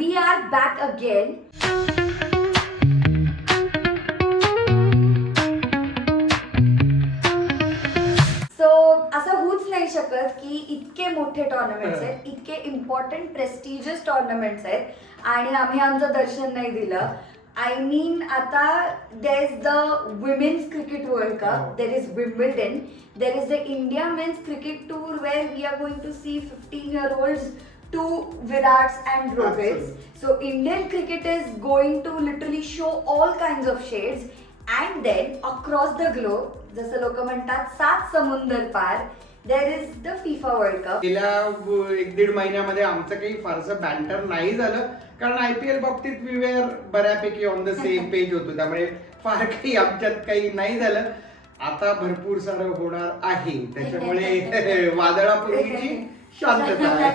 we are back again. So असं होऊच नाही शकत की इतके मोठे टुर्नामेंट्स आहेत, इतके इम्पॉर्टंट प्रेस्टिजियस टुर्नामेंट्स आहेत आणि आम्ही आमचं दर्शन नाही दिलं. I mean, आता there is the women's cricket World Cup, there is Wimbledon, there is the India men's cricket tour where we are going to see 15-year-olds to Virats and Rohits. So Indian cricket is going to literally show all kinds of shades, and then across the globe, जसं लोक म्हणतात 7 समुंदर पार, there is the FIFA World Cup. गेल्या 1-1.5 महिन्यामध्ये आमचं काही फारसं बॅन्टर नाही झालं कारण IPL बाबतीत वी वेअर बऱ्यापैकी ऑन द सेम पेज होतो, त्यामुळे फार काही आमच्यात काही नाही झालं. आता भरपूर सारं होणार आहे, त्याच्यामुळे वादळापूर्वीची शांतता आहे.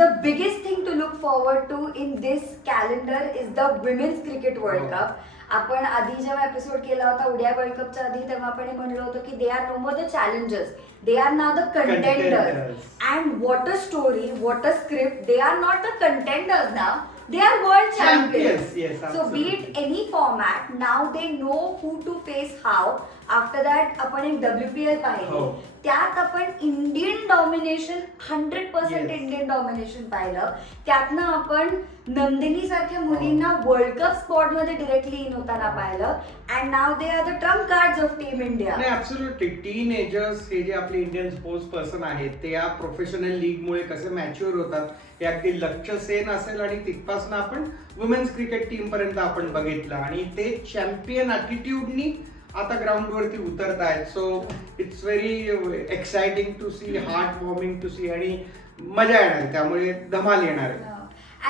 The biggest thing to look forward to in this calendar is the Women's Cricket World Cup. आपण आधी जेव्हा एपिसोड केला होता उड्या वर्ल्ड कपच्या आधी, तेव्हा आपण हे म्हणलो होतो की they are no more the challengers, they are now the contenders. And what a story, what a script, they are not the contenders now, they are world champions. Yes, so be it any format, now they know who to face how. After that आपण एक WPL पाहिली, त्यात आपण Indian domination 100% Indian domination पाहिलं. त्यातनं आपण नंदिनी सारख्या मुलींना वर्ल्ड कप स्क्वॉड मध्ये डिरेक्टली इन होताना पाहिलं. And now they are the Trump cards of team India. नाही, ऍब्सोल्युटली. टीनएजर्स हे जे आपले इंडियन स्पोर्ट्स पर्सन आहेत ते या प्रोफेशनल लीग मुळे कसे मॅच्युअर होतात हे अगदी लक्ष्य सेन असेल आणि तिथपासून आपण वुमेन्स क्रिकेट टीम पर्यंत आपण बघितलं आणि ते चॅम्पियन ॲटिट्यूडनी आता ग्राउंड वरती उतरत आहेत. So it's very exciting to see, heart warming to see आणि मजा येणार, त्यामुळे धमाल येणार आहे.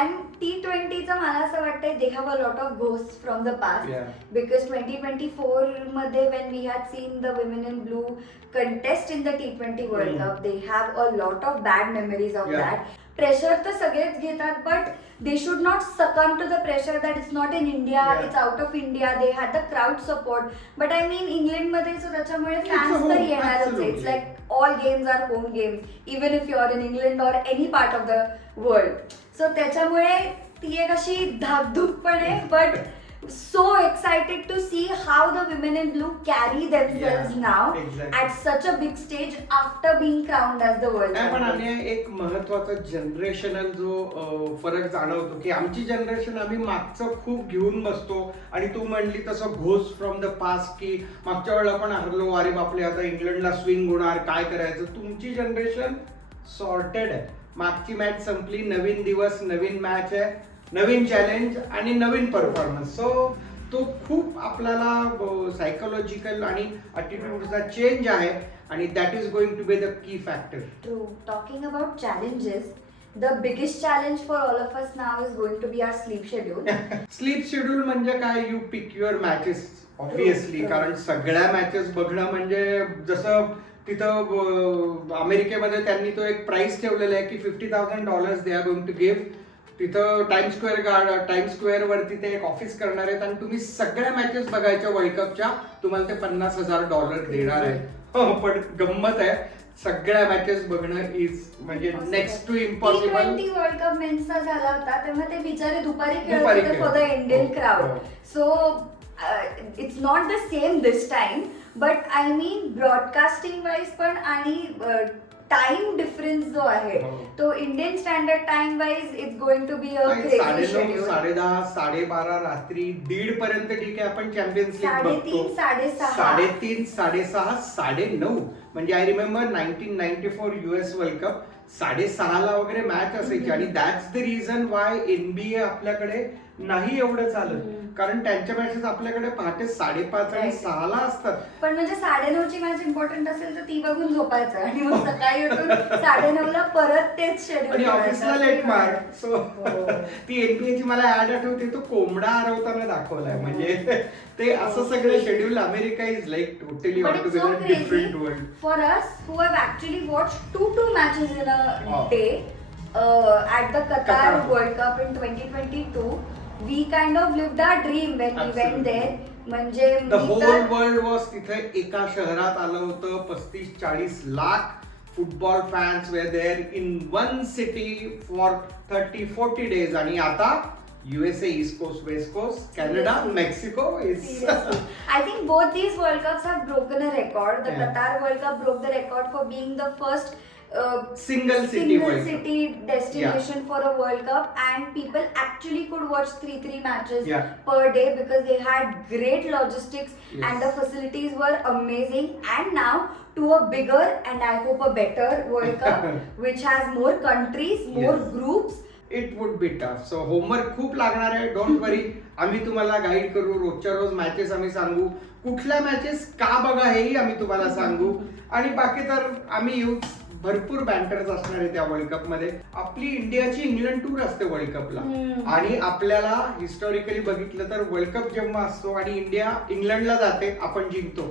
And T20चं मला असं वाटतंय they have a lot of ghosts from the past. Because 2024 मध्ये when we had seen the women in blue contest in the T20 World Cup, they have a lot of bad memories of that. Pressure तर सगळेच घेतात, but they should not succumb to the pressure that it's not in India, it's out of India. They had the crowd support, but I mean England मध्ये so त्याच्यामुळे fans तर येणारच. It's like all games are home games, even if you're in England or any part of the world. So त्याच्यामुळे ती एक अशी धाकधूक पण आहे, but so excited to see how the women in blue carry themselves now at such a big stage after being crowned as the world champion. पण आणि एक महत्त्वाचा जनरेशनल जो फरक जाणवतो की आमची जनरेशन आम्ही मागचं खूप घेऊन बसतो आणि तू म्हणली तसं घोस्ट फ्रॉम द पास्ट की मागच्या वेळेला पण हरलो, अरे बापले आता इंग्लंडला स्विंग होणार, काय करायचं. तुमची जनरेशन सॉर्टेड आहे. मागची मॅच संपली, नवीन दिवस, नवीन मॅच आहे, नवीन चॅलेंज आणि नवीन परफॉर्मन्स. सो तो खूप आपल्याला सायकोलॉजिकल आणि ॲटिट्यूडचा चेंज आहे आणि that is going to be the key factor. True. Talking about challenges, the biggest challenge for all of us now is going to be our sleep schedule. Sleep schedule म्हणजे काय, you pick your matches obviously, कारण सगळ्या matches बघणं म्हणजे जसं तिथं अमेरिकेमध्ये त्यांनी तो एक प्राइस ठेवलेला आहे की $50,000 they are going to give. तिथं टाइम स्क्वेअर वरती ते एक ऑफिस करणार आहेत आणि तुम्ही सगळ्या मॅचेस बघायच्या वर्ल्ड कपच्या, तुम्हाला ते $50,000 देणार आहे. पण गंमत आहे, सगळ्या मॅचेस बघणं इज म्हणजे next to impossible. T20 world cup मेन्सचा झाला होता तेव्हा ते बिचारे दुपारी खेळत होते for the Indian crowd. So it's not the same this time, but I mean broadcasting wise पण आणि टाइम डिफरन्स जो आहे तो Indian standard time wise it's going to be a crazy schedule. 10:30, 12:30 रात्री 1:30 पर्यंत ठीक आहे आपण चॅम्पियन्स लीग बघतो. 3:30, 6:30, 9:30 म्हणजे I remember 1994 US world cup 6:30 वगैरे मॅच असायची आणि that's the reason why NBA आपल्याकडे नाही एवढं चालत, कारण त्यांच्या मॅचेस आपल्याकडे पहाटे 5:30 आणि 6 असतात. पण म्हणजे 9:30ची मॅच इम्पॉर्टंट असेल तर ती बघून झोपायचं आणि मग सकाळी उठून 9:30ला परत तेच शेड्यूल आणि ऑफिसला लेट मार्क. सो ती NBA ची मला ऍड आठवते, तो कोंबडा हरवताना दाखवलाय. म्हणजे ते असं सगळं schedule America is like totally on together different world. For us who have actually watched 2 matches in a day at the Qatar World Cup in 2022, we kind of lived our dream when we went there. म्हणजे the whole world was तिथे एका शहरात आलं होतं. 35-40 lakh football fans were there in one city for 30-40 days आणि आता USA east coast west coast Canada Mexico is I think both these World Cups have broken a record. The Yeah. Qatar World Cup broke the record for being the first single city World Cup. city destination for a World Cup, and people actually could watch 3 matches Yeah. per day because they had great logistics Yes. and the facilities were amazing. And now to a bigger and I hope a better World Cup which has more countries, more Yes. groups. It would be tough. So homework खूप लागणार आहे. Don't वरी, आम्ही तुम्हाला guide करू. रोजच्या रोज matches आम्ही सांगू, कुठल्या मॅचेस का बघा हेही आम्ही तुम्हाला सांगू. आणि बाकी तर आम्ही येऊ. भरपूर बॅन्टर्स असणार आहे त्या वर्ल्ड कप मध्ये. आपली इंडियाची इंग्लंड टूर असते वर्ल्ड कपला आणि आपल्याला हिस्टॉरिकली बघितलं तर वर्ल्ड कप जेव्हा असतो आणि इंडिया इंग्लंडला जाते, आपण जिंकतो.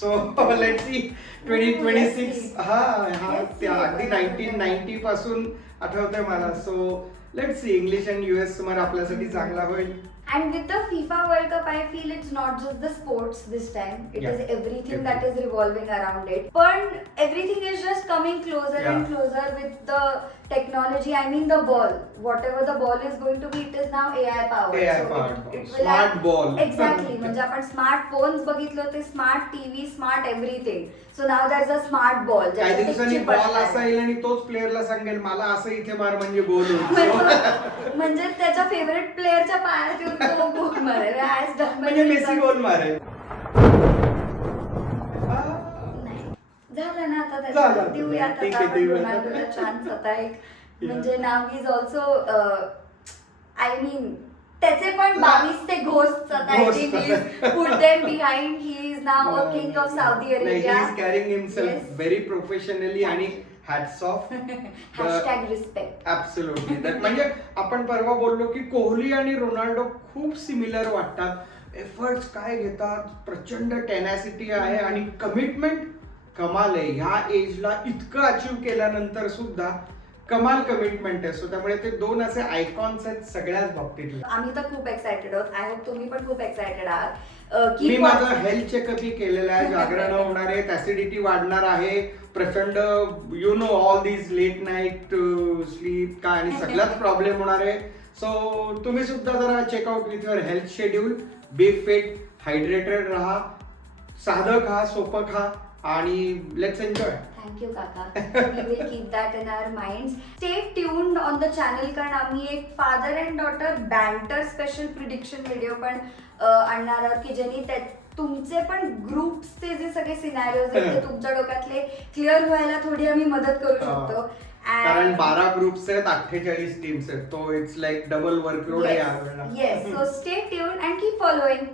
So let see 2026. हा त्या अगदी 1990 पासून आठवतंय मला. So let's see, English and US समर आपल्यासाठी चांगला होईल. And with the FIFA World Cup, I feel it's not just the sports this time. It is Yeah. everything that is revolving around it. But everything is just coming closer and closer with the technology. I mean the ball. Whatever the ball is going to be, it is now AI powered. AI So powered it ball. will Smart have- ball. Exactly. म्हणजे आपण smart phones बघितलं ते smart TV, smart everything. So now that's a smart ball. काही दिवसांनी ball असा येईल आणि तोच प्लेअरला सांगेल मला असं इथे मार म्हणजे गोल होईल. म्हणजे त्याच्या फेवरेट प्लेअरच्या पायात येऊन तो गोल मारेल. As done by म्हणजे मेसी गोल मारेल. झालं ना आता झालं. त्याच्यात देऊयात ठीक आता आहे, आपण देऊयात. रोनाल्डोला चान्स आता एक. म्हणजे नाव इज ऑल्सो आय मीन त्याचे पण 22 ते घोस्ट आता I think he put them behind. He is नाव a king of Saudi Arabia. He is carrying himself very professionally आणि hats off. #respect. Absolutely. That म्हणजे आपण परवा बोललो की कोहली आणि रोनाल्डो खूप सिमिलर वाटतात. एफर्ट्स काय घेतात, प्रचंड टेनॅसिटी आहे आणि कमिटमेंट कमाल आहे. ह्या एजला इतकं अचीव्ह केल्यानंतर सुद्धा कमाल कमिटमेंट आहे. सो त्यामुळे ते दोन असे आयकॉन्स आहेत सगळ्याच बाबतीत. आम्ही तर खूप एक्सायटेड आहोत. आय होप तुम्ही पण खूप एक्सायटेड आहात. मी माझं हेल्थ चेकअप ही केलेलं आहे. जागरण होणार आहे, ऍसिडिटी वाढणार आहे, प्रचंड you know all these late night sleep काय आणि सगळ्याच प्रॉब्लेम होणार आहे. सो तुम्ही सुद्धा जरा check out with your health schedule. Be fit, hydrated राहा, साधं खा, सोपं खा आणि let's enjoy. Thank you, Kaka. We will keep that in our minds. Stay tuned on the channel कारण आम्ही एक father and daughter बँटर special prediction video पण आणणार आहोत की ज्यांनी तुमचे पण ग्रुप्सचे जे सगळे सिनॅरिओज आहेत ते तुमच्या डोक्यातले क्लिअर व्हायला थोडी आम्ही मदत करू शकतो. कारण 12 ग्रुप्स आहेत, 48 टीम्स आहेत. तो इट्स लाईक डबल वर्कलोड आहे यावेळेला. Yes. So stay tuned and keep following.